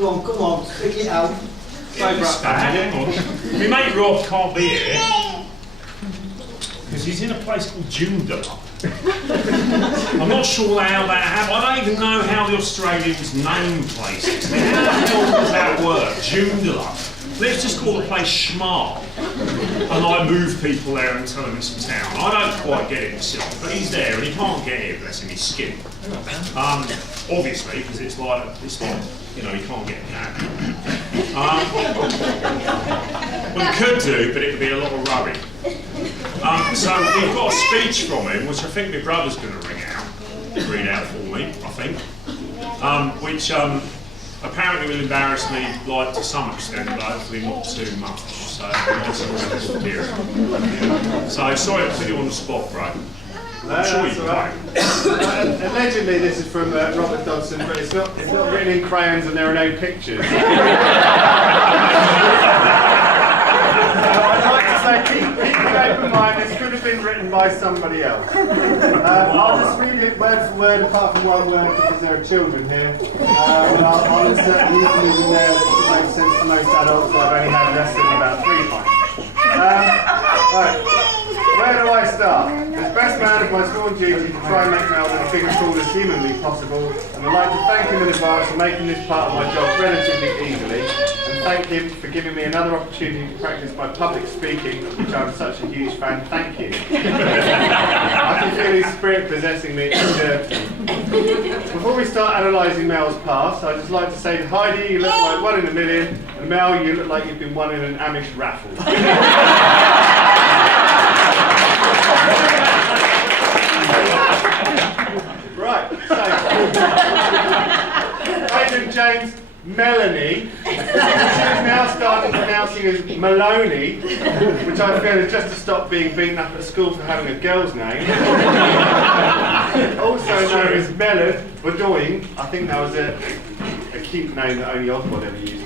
Go on, come on, stick it out. My mate Rob can't be here because he's in a place called Joondalup. I'm not sure how that happened. I don't even know how the Australians name places. How the hell does that work? Joondalup. Let's just call the place Schmar. And I move people there and tell them it's a town. I don't quite get it myself, but he's there and he can't get here, bless him, he's skin. Obviously, because it's like, you know, he can't get that. Well, he could do, but it would be a lot of rubbish. So we've got a speech from him, which I think my brother's going to read out for me, I think, which apparently will embarrass me, like, to some extent, but hopefully not too much. So nice to hear it. So sorry to put you on the spot, bro. I'm sure you can. Allegedly, this is from Robert Dodson, but it's not written in crayons and there are no pictures. I'd like to say, keep an open mind. This could have been written by somebody else. I'll just read it word for word, apart from one word, because there are children here. I'll insert the euphemism there that makes sense to most adults, but I've only had less than about 3 pints. Right. Where do I start? As best man of my sworn duty to try and make Melon as big a fool as humanly possible, and I'd like to thank him in advance for making this part of my job relatively easily, and thank him for giving me another opportunity to practice my public speaking, of which I'm such a huge fan. Thank you. I can feel his spirit possessing me. Before we start analysing Mel's past, I'd just like to say to Heidi, you look like 1 in a million, and Mel, you look like you've been won in an Amish raffle. Right, so Aidan James Melanie, which is now started pronouncing as Maloney, which I feel is just to stop being beaten up at school for having a girl's name. Also known as Melon Bedoing. I think that was a cute name that only Oddbods ever used.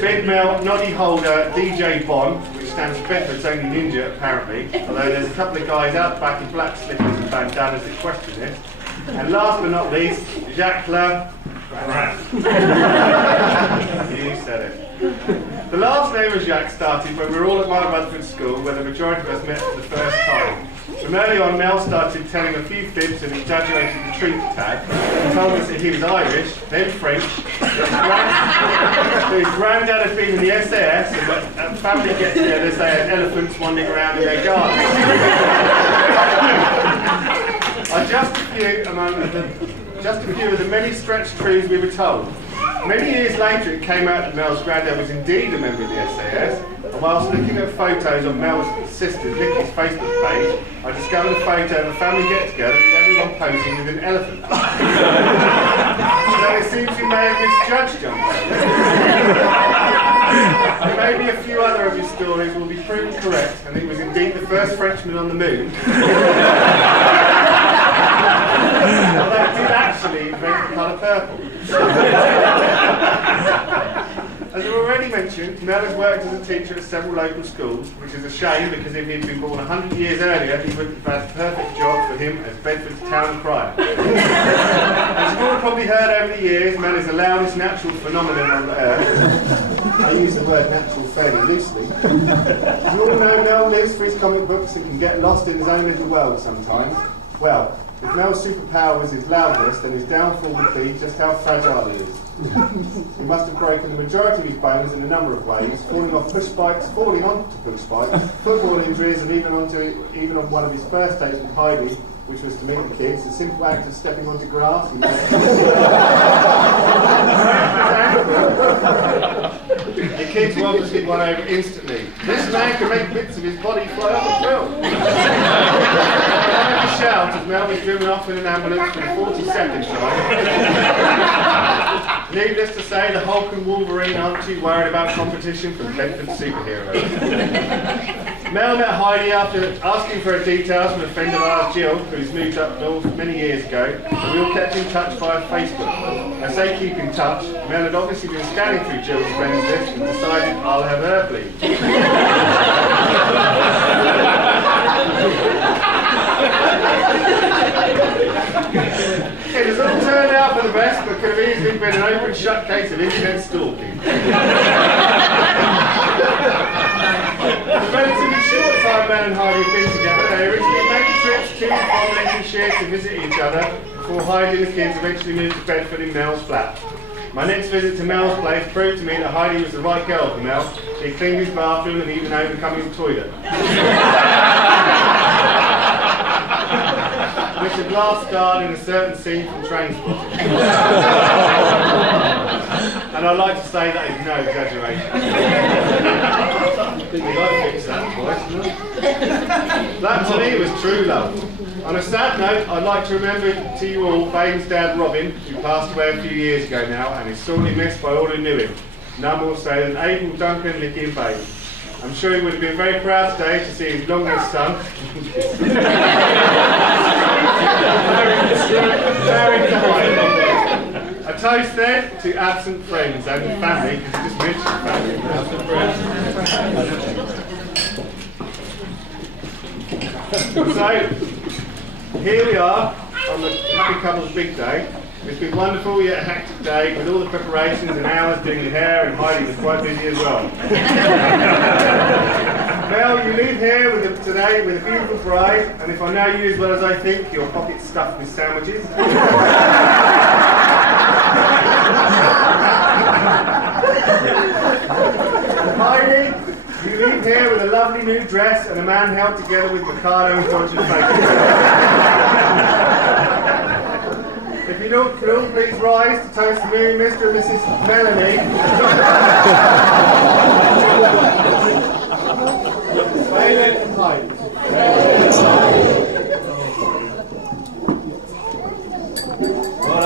Big Mel, Noddy Holder, DJ Bon, which stands for Bedford's only ninja apparently, although there's a couple of guys out the back in black slippers and bandanas that question this. And last but not least, Jacques Le. You said it. The last name of Jacques started when we were all at my Rutherford school, where the majority of us met for the first time. From early on, Mel started telling a few fibs and exaggerated the treaty tag. He told us that he was Irish, then French, that his granddad had been in the SAS, and that at family get-togethers they had elephants wandering around in their gardens. Just a few of the many stretched truths we were told. Many years later, it came out that Mel's granddad was indeed a member of the SAS, and whilst looking at photos on Mel's sister Nicky's Facebook page, I discovered a photo of a family get-together with everyone posing with an elephant. So it seems we may have misjudged John. And maybe a few other of his stories will be proven correct, and he was indeed the first Frenchman on the moon. Although it did actually invent the colour purple. As I've already mentioned, Mel has worked as a teacher at several local schools, which is a shame because if he'd been born 100 years earlier, he would have had the perfect job for him as Bedford's town crier. As you've all probably heard over the years, Mel is the loudest natural phenomenon on earth. I use the word natural fairly loosely. As you all know, Mel lives for his comic books and can get lost in his own little world sometimes. Well, if Mel's superpower was his loudness, then his downfall would be just how fragile he is. He must have broken the majority of his bones in a number of ways, falling off push bikes, falling onto push bikes, football injuries, and even on one of his first dates with Heidi, which was to meet the kids, the simple act of stepping onto grass. The kids will obviously won over instantly. This man can make bits of his body fly off the field. A shout as Mel was driven off in an ambulance for the 42nd time. Needless to say, the Hulk and Wolverine aren't too worried about competition from Bedford superheroes. Mel met Heidi after asking for her details from a friend of ours, Jill, who's moved up north many years ago, and we all kept in touch via Facebook. I say keep in touch. Mel had obviously been scanning through Jill's friends list and decided I'll have her please. It has all turned out for the best, but could have easily always been an open shut case of internet stalking. The relatively short time Mel and Heidi have been together, they originally made trips to and from Lincolnshire to visit each other before Heidi and the kids eventually moved to Bedford in Mel's flat. My next visit to Mel's place proved to me that Heidi was the right girl for Mel. She cleaned his bathroom and even overcome his toilet. Which at last starred in a certain scene from Trainspotting. And I'd like to say that is no exaggeration. You've got to fix that voice, isn't it? That to me was true love. On a sad note, I'd like to remember to you all Bane's dad Robin, who passed away a few years ago now and is sorely missed by all who knew him. None more so than Abel, Duncan, Nicky and Bane. I'm sure he would have been very proud today to see his longest son. A toast then to absent friends and family, because you just mentioned family. Absent friends. So, here we are on the Happy Couples Big Day. It's been wonderful yet a hectic day with all the preparations and hours doing the hair, and Heidi was quite busy as well. Mel, you leave here today with a beautiful bride, and if I know you as well as I think, your pockets stuffed with sandwiches. Heidi, you leave here with a lovely new dress and a man held together with Mikado and Dodger Bacon. If you could all please rise to toast to me, Mr. and Mrs. Melanie. Melon and Heidi. Well,